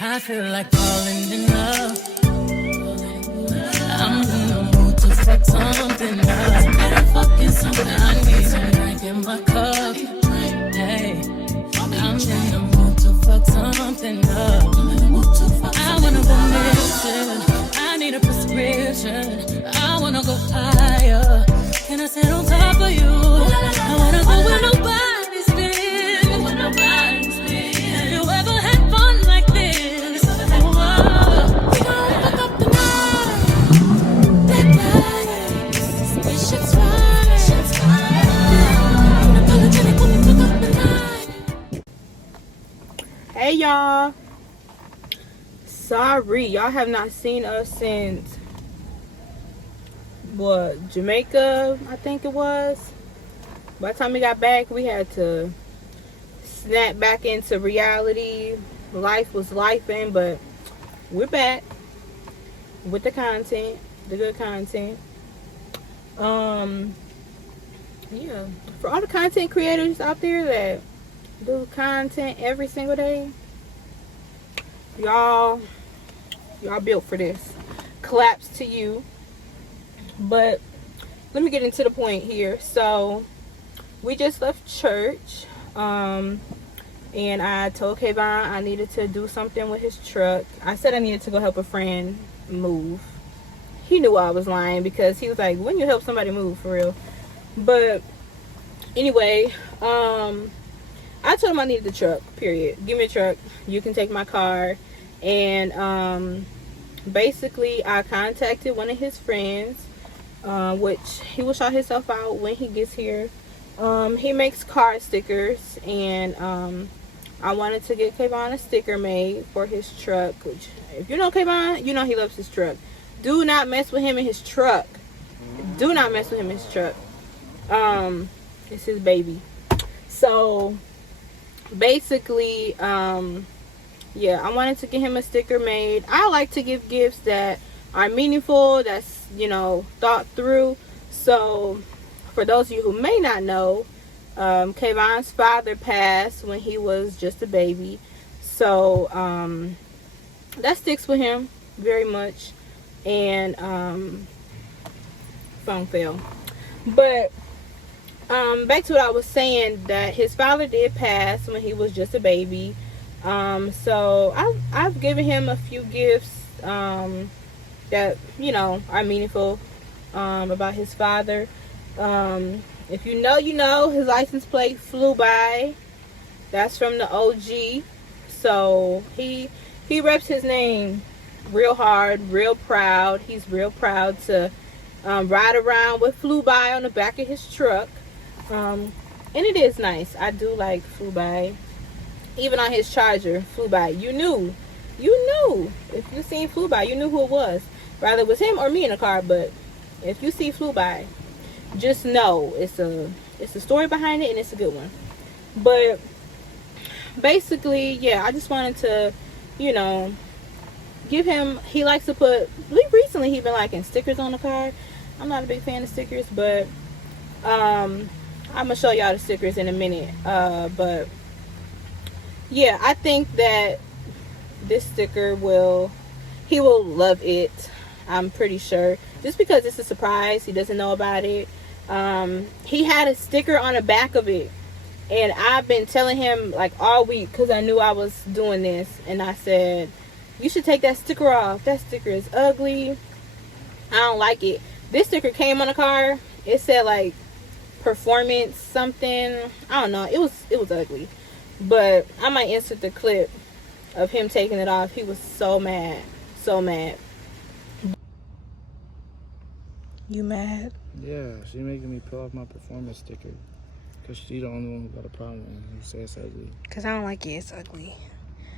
I feel like falling in love. I'm in the mood to fuck something up. Better fucking something. I need some drink in my cup. Hey, I'm in the mood to fuck something up. I wanna go missing. I need a prescription. I wanna go higher. Can I sit on top of you? I wanna go where nobody's been. Have you ever had fun like this? Whoa. We gon' fuck up the night. Black lights. This shit's fine. Unapologetic when we fuck up the night. Hey y'all. Sorry, y'all have not seen us since Jamaica, I think it was. By the time we got back, we had to snap back into reality. Life was lifing, but we're back with the content, the good content. Yeah, for all the content creators out there that do content every single day, y'all built for this. Claps to you. But let me get into the point here. So we just left church, and I told Kayvon I needed to do something with his truck. I said I needed to go help a friend move. He knew I was lying because he was like, when you help somebody move, for real? But anyway, I told him I needed the truck, period. Give me a truck. You can take my car. And basically I contacted one of his friends, which he will shout himself out when he gets here. He makes car stickers, and I wanted to get Kayvon a sticker made for his truck, which, if you know Kayvon, you know he loves his truck. Do not mess with him in his truck. Do not mess with him in his truck. It's his baby. So basically, yeah, I wanted to get him a sticker made. I like to give gifts that are meaningful, that's, thought through. So for those of you who may not know, Kayvon's father passed when he was just a baby. So that sticks with him very much. And phone fell. But back to what I was saying, that his father did pass when he was just a baby. So I've given him a few gifts that are meaningful about his father. If you know, his license plate flew by. That's from the OG. So he reps his name real hard, real proud. He's real proud to ride around with Flew By on the back of his truck. And it is nice. I do like Flew By. Even on his Charger, Flew By. You knew. If you seen Flew By, you knew who it was. Rather it was him or me in the car, but if you see Flew By, just know it's a story behind it, and it's a good one. But basically, yeah, I just wanted to, give him, he likes to put, recently he's been liking stickers on the car. I'm not a big fan of stickers, but I'm gonna show y'all the stickers in a minute. But yeah, I think that this sticker he will love it. I'm pretty sure, just because it's a surprise, he doesn't know about it. He had a sticker on the back of it, and I've been telling him like all week, because I knew I was doing this, and I said, you should take that sticker off. That sticker is ugly. I don't like it. This sticker came on the car. It said like performance something. I don't know. It was ugly. But I might insert the clip of him taking it off. He was so mad. So mad. You mad? Yeah, she making me peel off my performance sticker. Because she the only one who got a problem. You say it's ugly. Because I don't like it. It's ugly.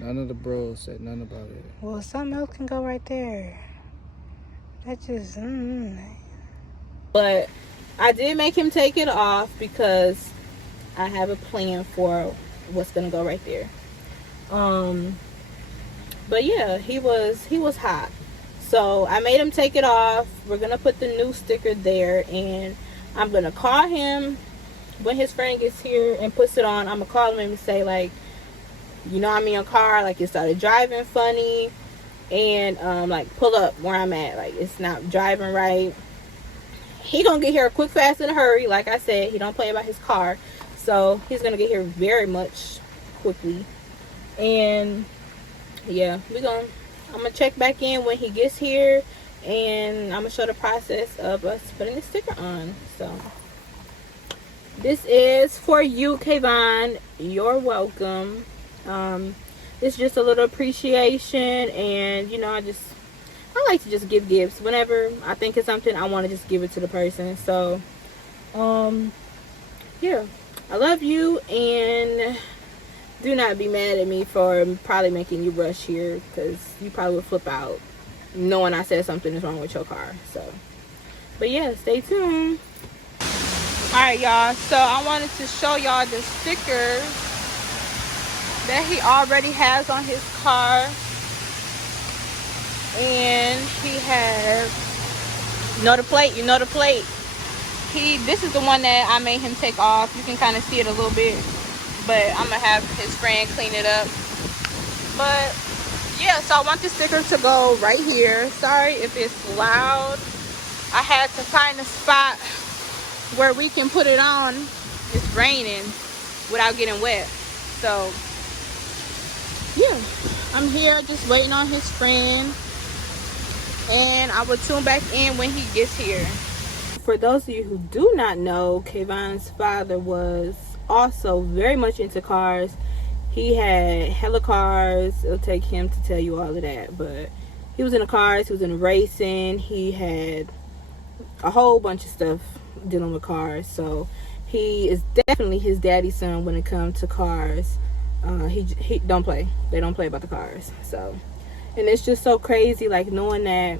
None of the bros said nothing about it. Well, something else can go right there. That just... But I did make him take it off because I have a plan for what's going to go right there. But yeah, he was hot. So I made him take it off. We're going to put the new sticker there. And I'm going to call him when his friend gets here and puts it on. I'm going to call him and say, like, you know I'm in your car, like it started driving funny, and like pull up where I'm at, like it's not driving right. He gonna get here quick, fast, in a hurry. Like I said, he don't play about his car, so he's gonna get here very much quickly. And yeah, I'm gonna check back in when he gets here, and I'm gonna show the process of us putting the sticker on. So this is for you, Kayvon. You're welcome. It's just a little appreciation, and you know, I like to just give gifts whenever I think it's something. I want to just give it to the person. So yeah, I love you, and do not be mad at me for probably making you rush here, because you probably would flip out knowing I said something is wrong with your car. So but yeah, stay tuned. Alright y'all, so I wanted to show y'all the sticker that he already has on his car. And he has, you know the plate. This is the one that I made him take off. You can kind of see it a little bit, but I'm gonna have his friend clean it up. But yeah, so I want the sticker to go right here. Sorry if it's loud. I had to find a spot where we can put it on. It's raining without getting wet. So yeah, I'm here just waiting on his friend, and I will tune back in when he gets here. For those of you who do not know, Kayvon's father was also very much into cars. He had hella cars. It'll take him to tell you all of that, but he was into cars. He was into racing. He had a whole bunch of stuff dealing with cars. So he is definitely his daddy's son when it comes to cars. He don't play. They don't play about the cars. So, and it's just so crazy, like knowing that,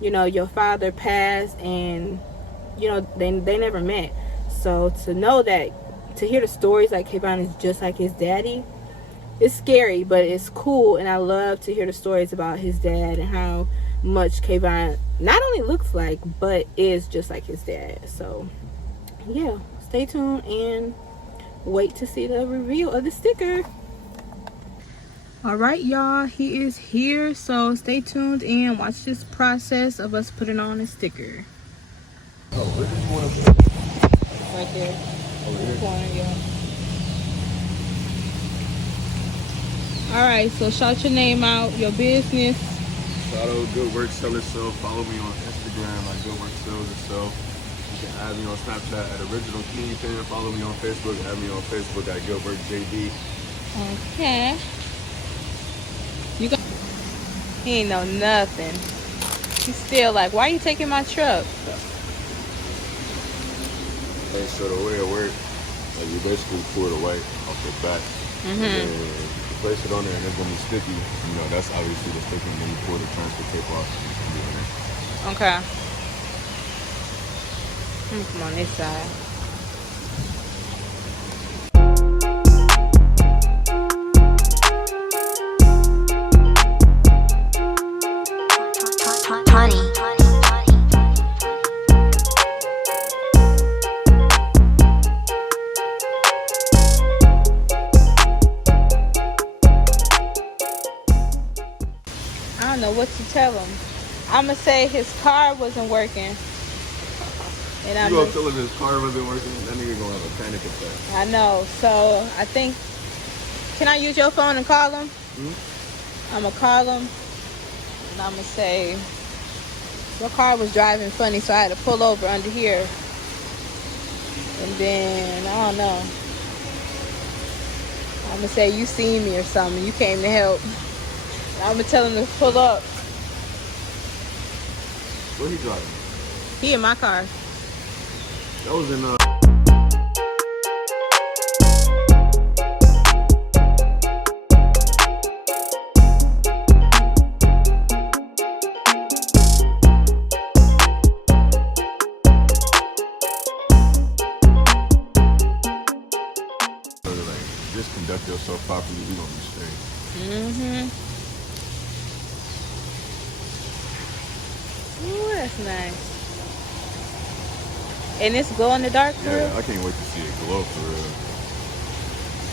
you know, your father passed, and you know they never met. So to know that, to hear the stories like Kayvon is just like his daddy, it's scary, but it's cool. And I love to hear the stories about his dad and how much Kayvon not only looks like, but is just like his dad. So yeah, stay tuned and wait to see the reveal of the sticker. All right y'all, he is here, so stay tuned and watch this process of us putting on a sticker. Oh, where did you want to put it? Right there. Over here? Corner, yeah. All right, so shout your name out, your business. Shout out Good Work Sell Itself. Follow me on Instagram at Good Work Sells Itself. You can add me on Snapchat at Original Kingpin. Follow me on Facebook. Add me on Facebook at Good Work JD. Okay. He ain't know nothing. He's still like, why are you taking my truck? And so the way it works, like you basically pour the white off the back. And then you place it on there and it's gonna be sticky. You know, that's obviously the sticky. And then you pour the transfer tape off and it's gonna be on there. Okay. Come on this side. I don't know what to tell him. I'm gonna say his car wasn't working. And I'm gonna tell him his car wasn't working? That nigga gonna have a panic attack. I know. So I think, can I use your phone and call him? I'm gonna call him and I'm gonna say, your car was driving funny, so I had to pull over under here. And then, I don't know, I'm gonna say you seen me or something, you came to help. I'm gonna tell him to pull up. Where he driving? He in my car. That was in just conduct yourself properly, we gonna be straight. Ooh, that's nice. And it's glow in the dark for real? Yeah, I can't wait to see it glow for real.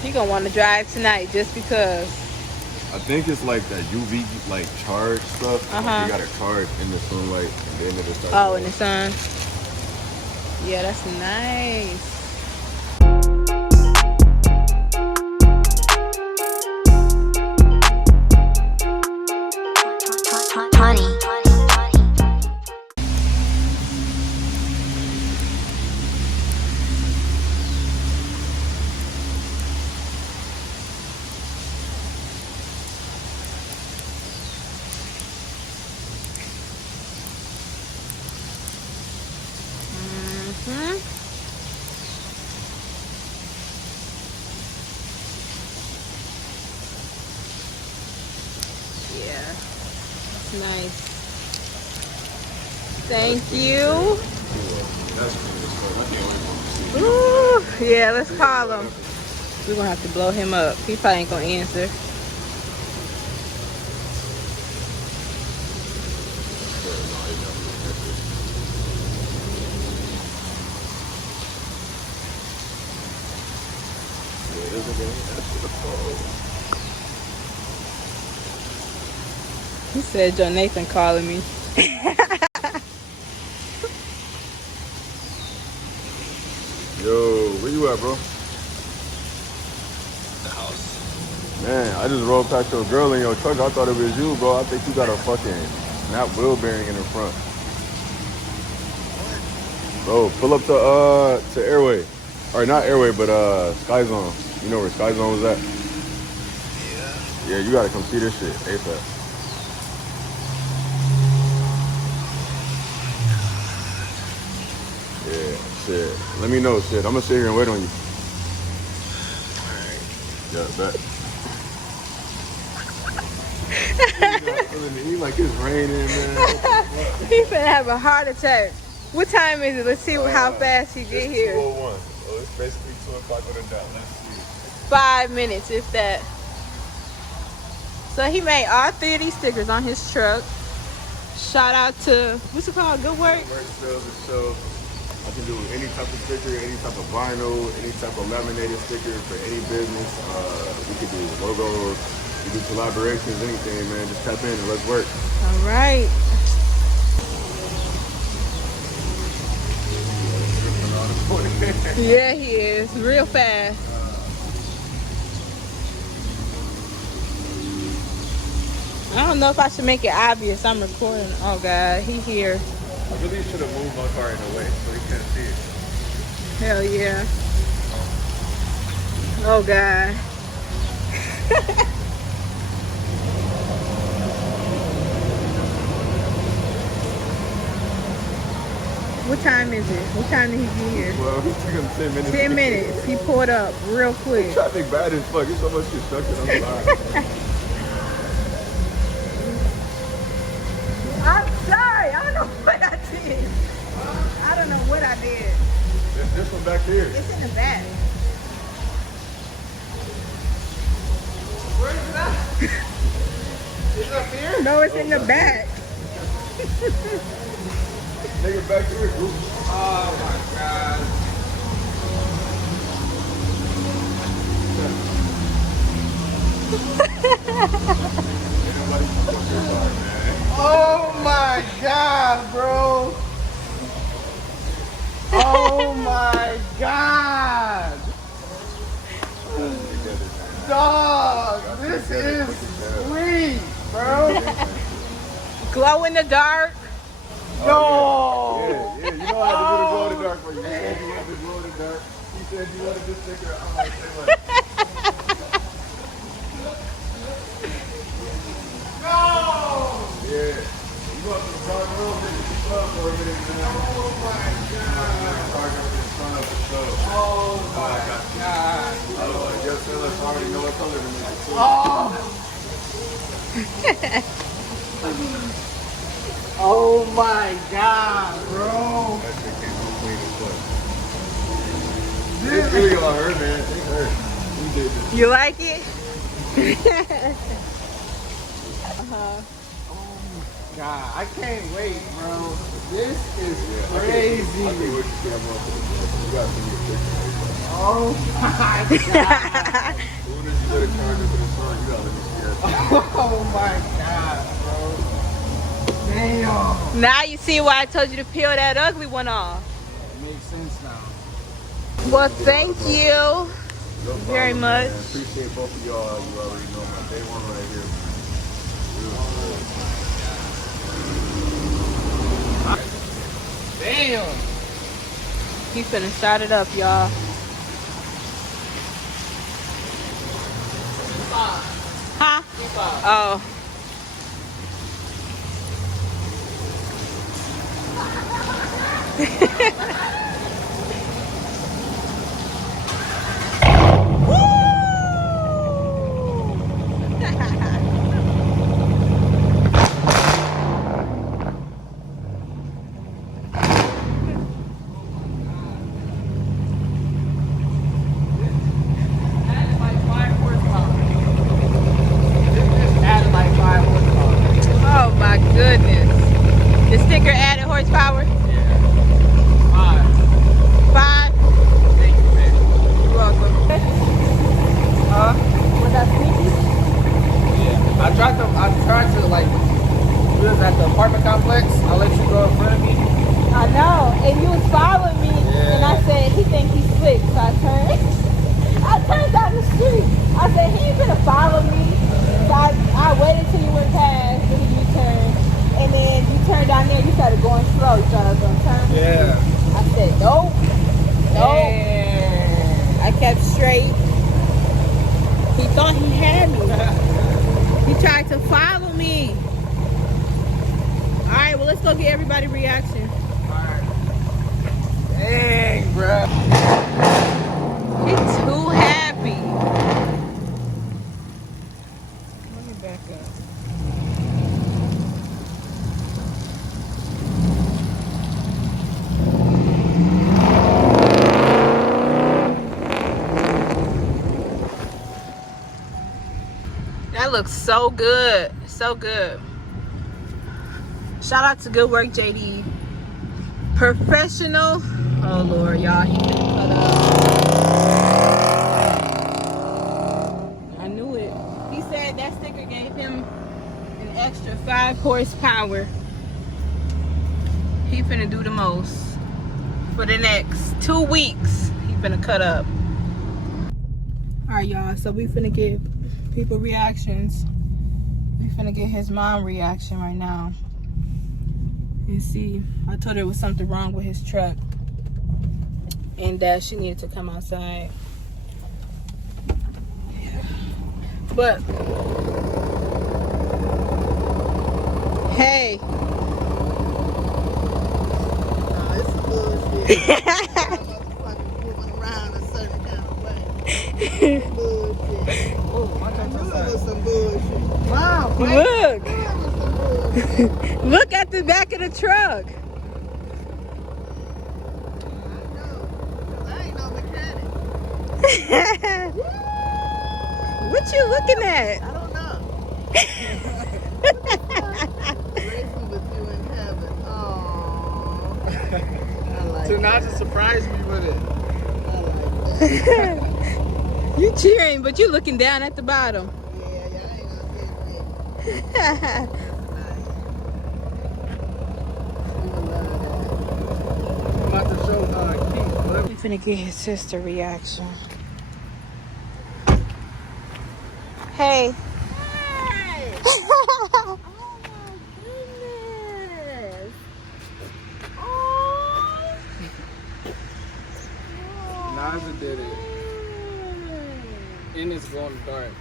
He gonna want to drive tonight just because. I think it's like that UV like charge stuff. Uh-huh. You gotta charge in the sunlight and then it'll start. Oh, in the sun. Yeah, that's nice. Yeah, that's nice. Thank you. Ooh, yeah, let's call him. We're gonna have to blow him up. He probably ain't gonna answer. He said Joe Nathan calling me. Yo, where you at, bro? The house. Man, I just rolled past your girl in your truck. I thought it was you, bro. I think you got a fucking snap wheel bearing in the front. Bro, pull up to Airway. Or not Airway, but Sky Zone. You know where Sky Zone was at? Yeah. Yeah, you gotta come see this shit ASAP. Yeah, shit. Let me know, shit. I'm gonna sit here and wait on you. Alright. Yeah, bet. He like it's raining, man. He finna have a heart attack. What time is it? Let's see how fast he get here. 2:01. So it's basically 2 o'clock on the dot. Let's see. 5 minutes, if that. So he made all 3 of these stickers on his truck. Shout out to, what's it called? Good Work? Work sales and show. I can do any type of sticker, any type of vinyl, any type of laminated sticker for any business. We could do logos, we do collaborations, anything, man. Just tap in and let's work. All right. Yeah, he is. Real fast. I don't know if I should make it obvious. I'm recording. Oh, God. He here. I really should have moved my car in a way so he can't see it. Hell yeah. Oh, God. What time is it? What time did he get here? Well, it took him 10 minutes. 10 minutes. He pulled up real quick. Traffic bad as fuck. There's so much construction on the line. I'm sorry. I don't know what I did. I don't know what I did. There's this one back here. It's in the back. Where's it at? It's up here? No, it's in the back. Nigga back here, group. Oh my god. Oh my god, bro. Oh my god. Dog, this is sweet, bro. Glow in the dark. No. Yeah, you know I had to do the glow in the dark for you. You said you wanted to glow in the dark. He said you wanted this sticker. I'm like, say what? No. Yeah. You want some dark room? Then you up for a minute, man. Oh my god. Dark up in front of the show. Oh my god. I was like, yes, sir, let's already know what color to make it too. Oh. Oh my god, bro. That shit came so clean as fuck. It's really all her, man. It's her. We did this. You like it? God, I can't wait, bro. This is I crazy. can't wait to see that motherfucker. You gotta send me a picture. Oh my God. As soon as you let it turn into the sun, you gotta let me see that. Oh my God, bro. Damn. Now you see why I told you to peel that ugly one off. It makes sense now. Well, thank you No very problem, much. man. Appreciate both of y'all. You already know my day one right here. Damn. He finna start it up, y'all. Huh? Oh. Oh my goodness. The sticker added horsepower? 5? Thank you, man. You're welcome. Was that sneaky? Yeah. I tried to like, we was at the apartment complex. I let you go in front of me. I know. And you was following me. Yeah. And I said, he think he's slick. So I turned down the street. I said, he ain't gonna follow me. So I waited till you went past. Then you turned. And then you turned down there. You started going slow. You thought I was gonna turn. Yeah. I said, nope. Nope. Damn. I kept straight. He thought he had me. He tried to follow me. All right, well, let's go get everybody reaction. Dang, bro. He's too happy. Let me back up. That looks so good. So good. Shout out to Good Work JD. Professional. Oh Lord, y'all, he finna cut up. I knew it. He said that sticker gave him an extra 5 horsepower. He finna do the most. For the next 2 weeks, he finna cut up. Alright, y'all, so we finna give people reactions. We finna get his mom reaction right now. And see, I told her there was something wrong with his truck and that she needed to come outside. Yeah. But hey, No, it's some bullshit. Motherfuckers moving around a certain kind of way. Bullshit. Oh, watch I out knew it outside. was some bullshit. Wow, look, I knew it was some bullshit. look at the back of the truck. I know. 'Cause I ain't no mechanic. What you looking at? I don't know. Racing with you in heaven. Aww. I like So that. now to surprise me with it. I like that. You cheering, but you looking down at the bottom. Yeah, I ain't gonna get it. That's nice. You will love that. I'm about to show Keith. Whatever. We finna get his sister reaction. Hey. Hey! Oh my goodness! Oh! Naza did it. And it's going dark.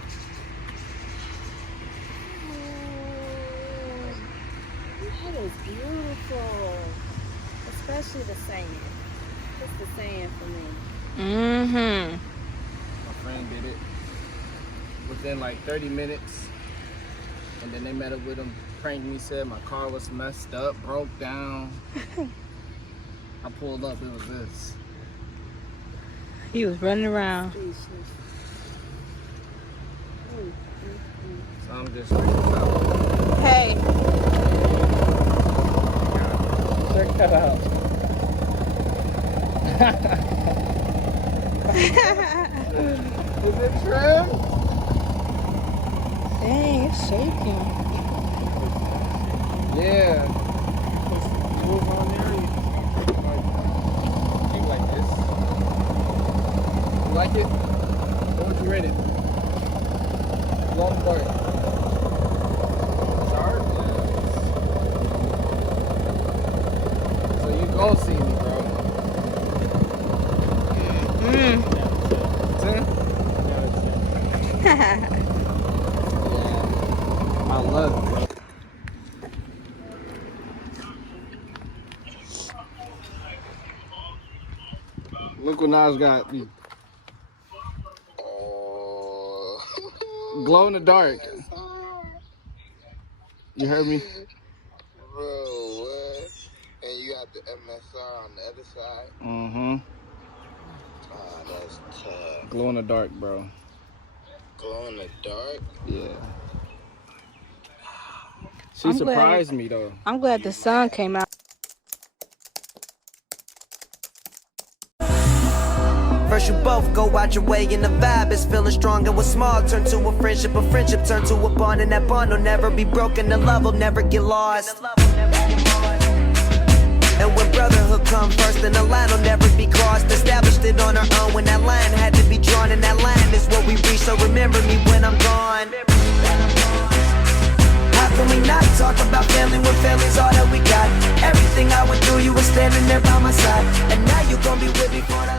That is beautiful. Especially the sand. It's the sand for me. Mm-hmm. My friend did it within like 30 minutes. And then they met up with him, pranked me, said my car was messed up, broke down. I pulled up, it was this. He was running around. Speechless. So I'm just like, wow. Hey. Is it trim? Dang, it's shaking. Yeah. Move on there. Keep like this. You like it? What would you rate it? Long part. Sharp? So you gon' see me, bro. 10? Yeah. I love it, bro. Look what Nas got me. Oh. Glow in the dark. You heard me? Bro, what? And you got the MSR on the other side. Mm-hmm. Ah, that's tough. Glow in the dark, bro. Glow in the dark? Yeah. She surprised me though. I'm glad the sun came out. First you both go out your way and the vibe is feeling strong, and what's small turn to a friendship turn to a bond, and that bond will never be broken, the love will never get lost. And when brotherhood come first, then the line will never be crossed. Established it on our own when that line had to be drawn, and that line is what we reach, so remember me when I'm gone. How can we not talk about family when family's all that we got? Everything I went through, you were standing there by my side, and now you gon' be with me for the